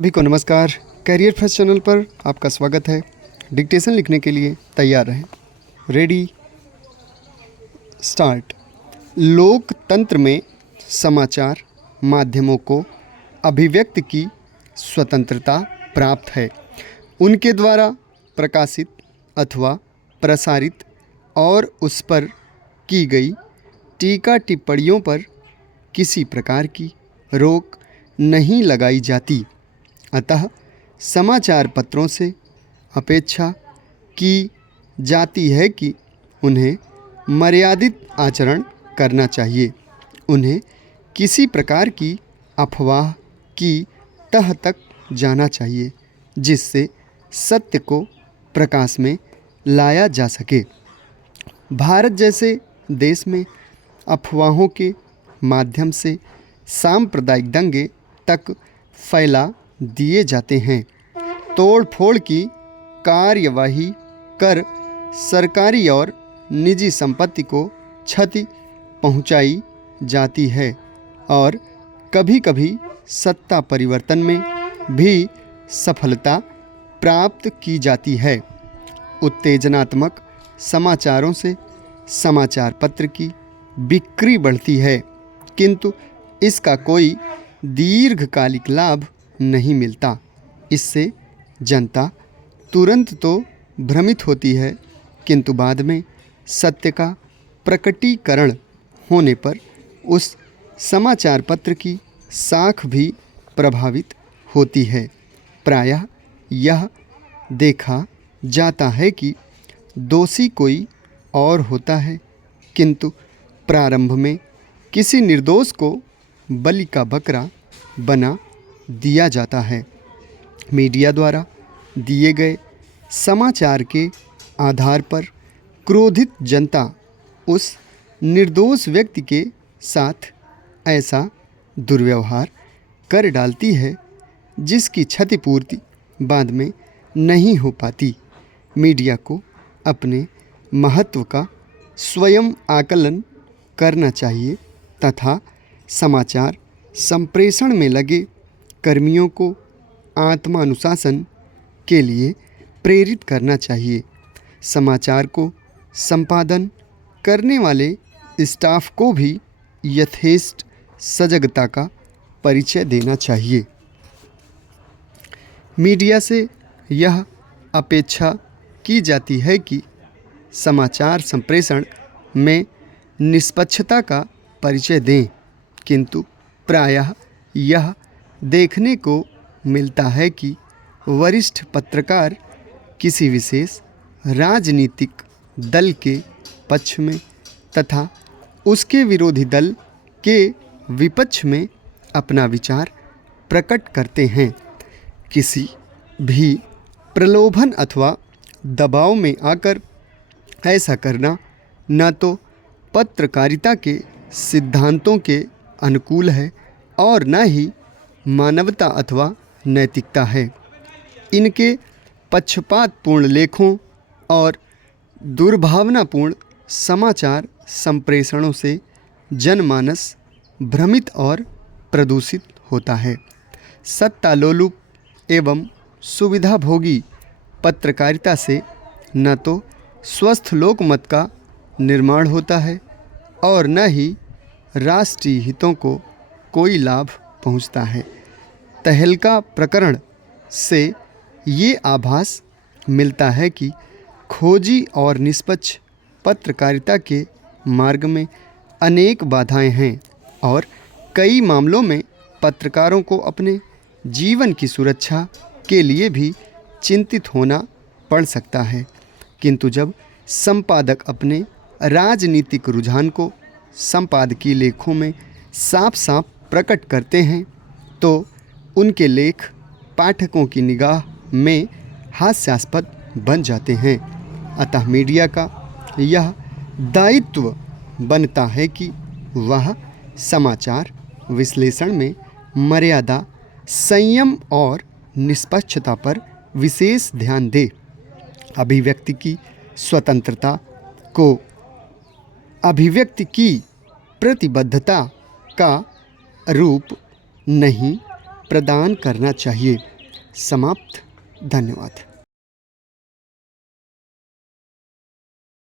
सभी को नमस्कार। करियर फर्स्ट चैनल पर आपका स्वागत है। डिक्टेशन लिखने के लिए तैयार रहें। Ready start. लोकतंत्र में समाचार माध्यमों को अभिव्यक्ति की स्वतंत्रता प्राप्त है। उनके द्वारा प्रकाशित अथवा प्रसारित और उस पर की गई टीका टिप्पणियों पर किसी प्रकार की रोक नहीं लगाई जाती। अतः समाचार पत्रों से अपेक्षा की जाती है कि उन्हें मर्यादित आचरण करना चाहिए। उन्हें किसी प्रकार की अफवाह की तह तक जाना चाहिए जिससे सत्य को प्रकाश में लाया जा सके। भारत जैसे देश में अफवाहों के माध्यम से सांप्रदायिक दंगे तक फैला दिए जाते हैं। तोड़ फोड़ की कार्यवाही कर सरकारी और निजी संपत्ति को क्षति पहुंचाई जाती है और कभी-कभी सत्ता परिवर्तन में भी सफलता प्राप्त की जाती है। उत्तेजनात्मक समाचारों से समाचार पत्र की बिक्री बढ़ती है, किंतु इसका कोई दीर्घकालिक लाभ नहीं मिलता। इससे जनता तुरंत तो भ्रमित होती है, किंतु बाद में सत्य का प्रकटीकरण होने पर उस समाचार पत्र की साख भी प्रभावित होती है। प्रायः यह देखा जाता है कि दोषी कोई और होता है, किंतु प्रारंभ में किसी निर्दोष को बलि का बकरा बना दिया जाता है। मीडिया द्वारा दिए गए समाचार के आधार पर क्रोधित जनता उस निर्दोष व्यक्ति के साथ ऐसा दुर्व्यवहार कर डालती है जिसकी क्षतिपूर्ति बाद में नहीं हो पाती। मीडिया को अपने महत्व का स्वयं आकलन करना चाहिए तथा समाचार संप्रेषण में लगे कर्मियों को आत्मानुशासन के लिए प्रेरित करना चाहिए। समाचार को संपादन करने वाले स्टाफ को भी यथेष्ट सजगता का परिचय देना चाहिए। मीडिया से यह अपेक्षा की जाती है कि समाचार संप्रेषण में निष्पक्षता का परिचय दें, किंतु प्रायः यह देखने को मिलता है कि वरिष्ठ पत्रकार किसी विशेष राजनीतिक दल के पक्ष में तथा उसके विरोधी दल के विपक्ष में अपना विचार प्रकट करते हैं। किसी भी प्रलोभन अथवा दबाव में आकर ऐसा करना न तो पत्रकारिता के सिद्धांतों के अनुकूल है और न ही मानवता अथवा नैतिकता है। इनके पक्षपातपूर्ण लेखों और दुर्भावनापूर्ण समाचार संप्रेषणों से जनमानस भ्रमित और प्रदूषित होता है। सत्तालोलुप एवं सुविधाभोगी पत्रकारिता से न तो स्वस्थ लोकमत का निर्माण होता है और न ही राष्ट्रीय हितों को कोई लाभ पहुंचता है। तहलका प्रकरण से ये आभास मिलता है कि खोजी और निष्पक्ष पत्रकारिता के मार्ग में अनेक बाधाएं हैं और कई मामलों में पत्रकारों को अपने जीवन की सुरक्षा के लिए भी चिंतित होना पड़ सकता है। किंतु जब संपादक अपने राजनीतिक रुझान को संपादकीय लेखों में साफ साफ प्रकट करते हैं तो उनके लेख पाठकों की निगाह में हास्यास्पद बन जाते हैं। अतः मीडिया का यह दायित्व बनता है कि वह समाचार विश्लेषण में मर्यादा, संयम और निष्पक्षता पर विशेष ध्यान दे। अभिव्यक्ति की स्वतंत्रता को अभिव्यक्ति की प्रतिबद्धता का रूप नहीं प्रदान करना चाहिए। समाप्त। धन्यवाद।